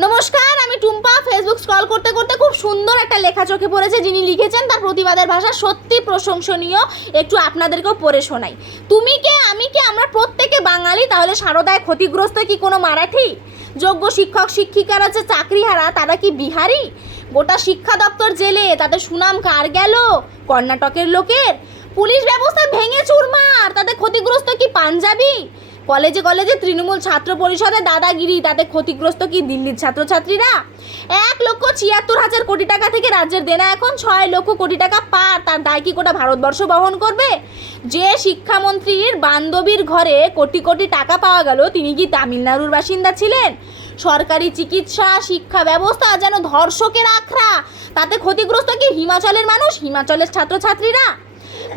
নমস্কার, আমি Tumpa. Facebook scroll করতে করতে খুব সুন্দর একটা লেখা চোখে পড়েছে। যিনি লিখেছেন তার প্রতিবাদের ভাষা সত্যি প্রশংসনীয়। একটু আপনাদেরকেও পড়ে শোনাই। তুমি কে, আমি কে, আমরা প্রত্যেকে বাঙালি। তাহলে সারদায় ক্ষতিগ্রস্ত কি কোনো মারাঠি? যোগ্য শিক্ষক শিক্ষিকারা যে চাকরিহারা, তারা কি বিহারি? গোটা শিক্ষা দপ্তর জেলে, তাদের সুনাম কার গেল? কর্ণাটকের লোকের। পুলিশ ব্যবস্থা ভেঙে চুরমার, তাদের ক্ষতিগ্রস্ত কি পাঞ্জাবি? কলেজে কলেজে তৃণমূল ছাত্র পরিষদের দাদাগিরি, তাতে ক্ষতিগ্রস্ত কি দিল্লির ছাত্রছাত্রীরা? 1,76,000 কোটি টাকা থেকে রাজ্যের দেনা এখন 6 লক্ষ কোটি টাকা পার। তার দায় কি গোটা ভারতবর্ষ বহন করবে? যে শিক্ষামন্ত্রীর বান্ধবীর ঘরে কোটি কোটি টাকা পাওয়া গেল, তিনি কি তামিলনাড়ুর বাসিন্দা ছিলেন? সরকারি চিকিৎসা শিক্ষা ব্যবস্থা যেন ধর্ষকের আখড়া, তাতে ক্ষতিগ্রস্ত কি হিমাচলের মানুষ, হিমাচলের ছাত্রছাত্রীরা?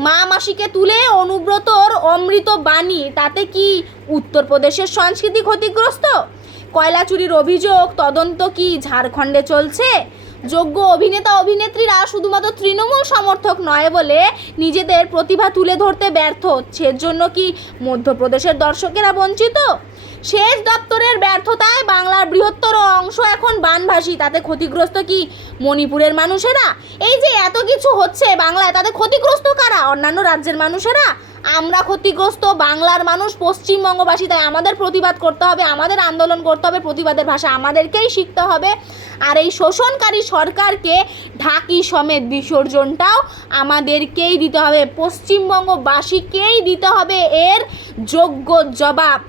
মা মাসিকে তুলে অনুব্রতর অমৃত বাণী, তাতে কি উত্তরপ্রদেশের সংস্কৃতি ক্ষতিগ্রস্ত? কয়লা চুরির অভিযোগ তদন্ত কি ঝাড়খণ্ডে চলছে? যোগ্য অভিনেতা অভিনেত্রীরা শুধুমাত্র তৃণমূল সমর্থক নয় বলে নিজেদের প্রতিভা তুলে ধরতে ব্যর্থ, সেজন্য কি মধ্যপ্রদেশের দর্শকেরা বঞ্চিত? সেচ দপ্তরের ব্যর্থতায় বাংলার বৃহত্তর অংশ এখন বানভাসী, তাতে ক্ষতিগ্রস্ত কি মণিপুরের মানুষেরা? এই যে এত কিছু হচ্ছে বাংলায়, তাতে ক্ষতিগ্রস্ত কারা? অন্যান্য রাজ্যের মানুষেরা। আমরা ক্ষতিগ্রস্ত বাংলার মানুষ, পশ্চিমবঙ্গবাসী। তাই আমাদের প্রতিবাদ করতে হবে, আমাদের আন্দোলন করতে হবে, প্রতিবাদের ভাষা আমাদেরকেই শিখতে হবে। আর এই শোষণকারী সরকারকে ঢাকি সমেত বিসর্জনটাও আমাদেরকেই দিতে হবে, পশ্চিমবঙ্গবাসীকেই দিতে হবে এর যোগ্য জবাব।